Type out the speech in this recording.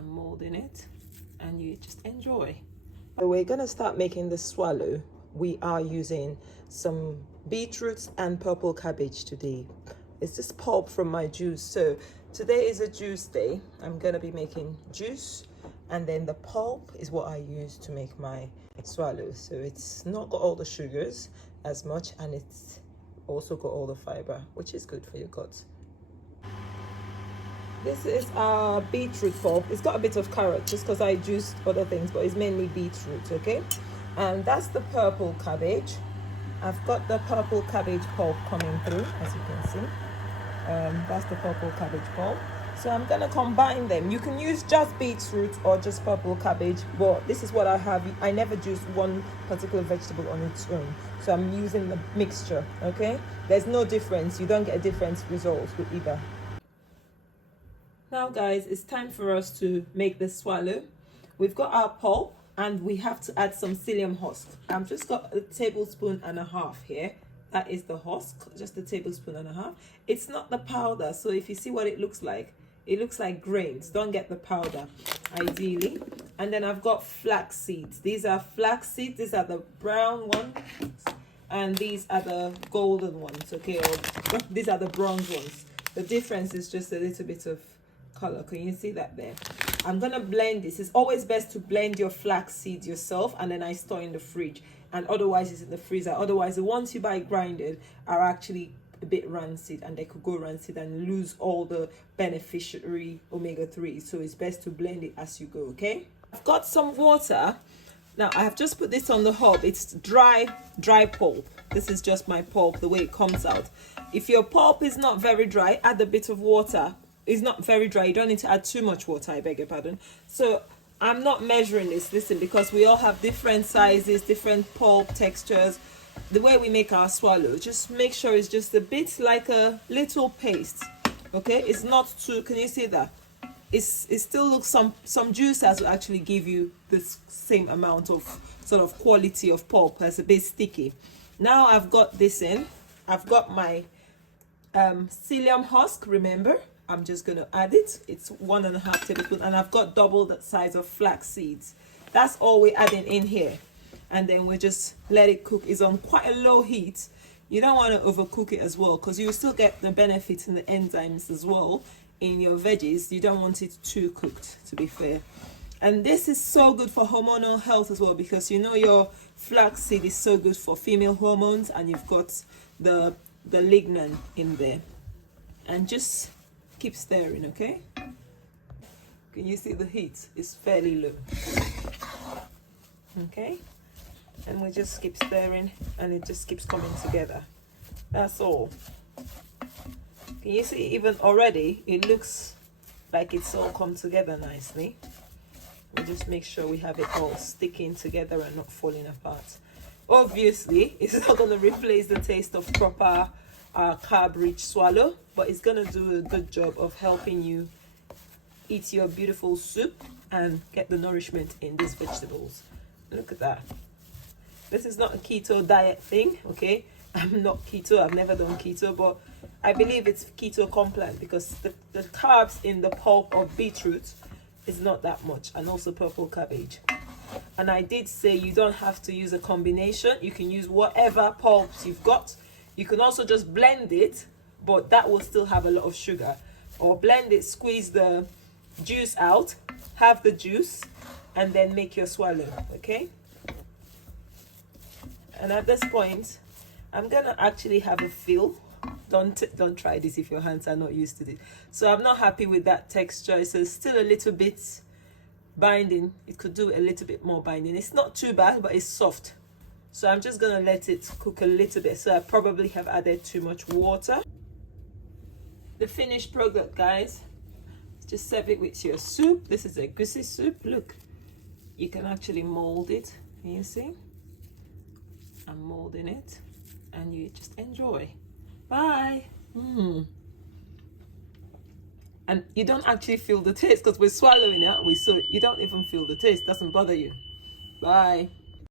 I'm molding it, and you just enjoy. So we're gonna start making the swallow. We are using some beetroots and purple cabbage today. It's just pulp from my juice. So today is a juice day. I'm gonna be making juice, and then the pulp is what I use to make my swallow. So it's not got all the sugars as much, and it's also got all the fiber, which is good for your gut. This is our beetroot pulp. It's got a bit of carrot just because I juiced other things, but it's mainly beetroot, okay? And that's the purple cabbage. I've got the purple cabbage pulp coming through, as you can see. That's the purple cabbage pulp. So I'm gonna combine them. You can use just beetroot or just purple cabbage, but this is what I have. I never juice one particular vegetable on its own. So I'm using the mixture, okay? There's no difference. You don't get a different result with either. Now guys, it's time for us to make the swallow. We've got our pulp and we have to add some psyllium husk. I've just got a tablespoon and a half here. That is the husk, just a tablespoon and a half. It's not the powder, so if you see what it looks like grains. Don't get the powder, ideally. And then I've got flax seeds. These are flax seeds. These are the brown ones, and these are the golden ones, okay? Or these are the bronze ones. The difference is just a little bit of color. Can you see that there? I'm gonna blend this. It's always best to blend your flax seeds yourself, and then I store in the fridge, and otherwise it's in the freezer. Otherwise the ones you buy grinded are actually a bit rancid, and they could go rancid and lose all the beneficiary omega-3. So it's best to blend it as you go, okay? I've got some water. Now I have just put this on the hob. It's dry pulp. This is just my pulp, the way it comes out. If your pulp is not very dry, add a bit of water. It's not very dry, you don't need to add too much water, I beg your pardon. So I'm not measuring this, listen, because we all have different sizes, different pulp textures. The way we make our swallow, just make sure it's just a bit like a little paste, okay? It's not too, can you see that? It still looks, some juicers will actually give you this same amount of sort of quality of pulp. That's a bit sticky. Now I've got this in. I've got my psyllium husk, remember? I'm just going to add it. It's 1.5 tablespoons, and I've got double the size of flax seeds. That's all we're adding in here. And then we just let it cook. It's on quite a low heat. You don't want to overcook it as well, because you still get the benefits and the enzymes as well in your veggies. You don't want it too cooked, to be fair. And this is so good for hormonal health as well, because you know your flax seed is so good for female hormones, and you've got the lignan in there. And just keep stirring, okay? Can you see the heat? It's fairly low. Okay? And we just keep stirring, and it just keeps coming together. That's all. Can you see even already it looks like it's all come together nicely? We just make sure we have it all sticking together and not falling apart. Obviously, it's not going to replace the taste of proper carb-rich swallow, but it's going to do a good job of helping you eat your beautiful soup and get the nourishment in these vegetables. Look at that. This is not a keto diet thing, okay? I'm not keto. I've never done keto, but I believe it's keto compliant, because the carbs in the pulp of beetroot is not that much, and also purple cabbage. And I did say you don't have to use a combination. You can use whatever pulps you've got. You can also just blend it, but that will still have a lot of sugar. Or blend it, squeeze the juice out, have the juice, and then make your swallow, okay? And at this point, I'm gonna actually have a feel. Don't try this if your hands are not used to it. So I'm not happy with that texture. So it's still a little bit binding. It could do a little bit more binding. It's not too bad, but it's soft. So I'm just gonna let it cook a little bit. So I probably have added too much water. The finished product, guys, just serve it with your soup. This is a goosey soup. Look, you can actually mold it. Can you see? I'm molding it, and you just enjoy. Bye. And you don't actually feel the taste, because we're swallowing it, so you don't even feel the taste. Doesn't bother you. Bye.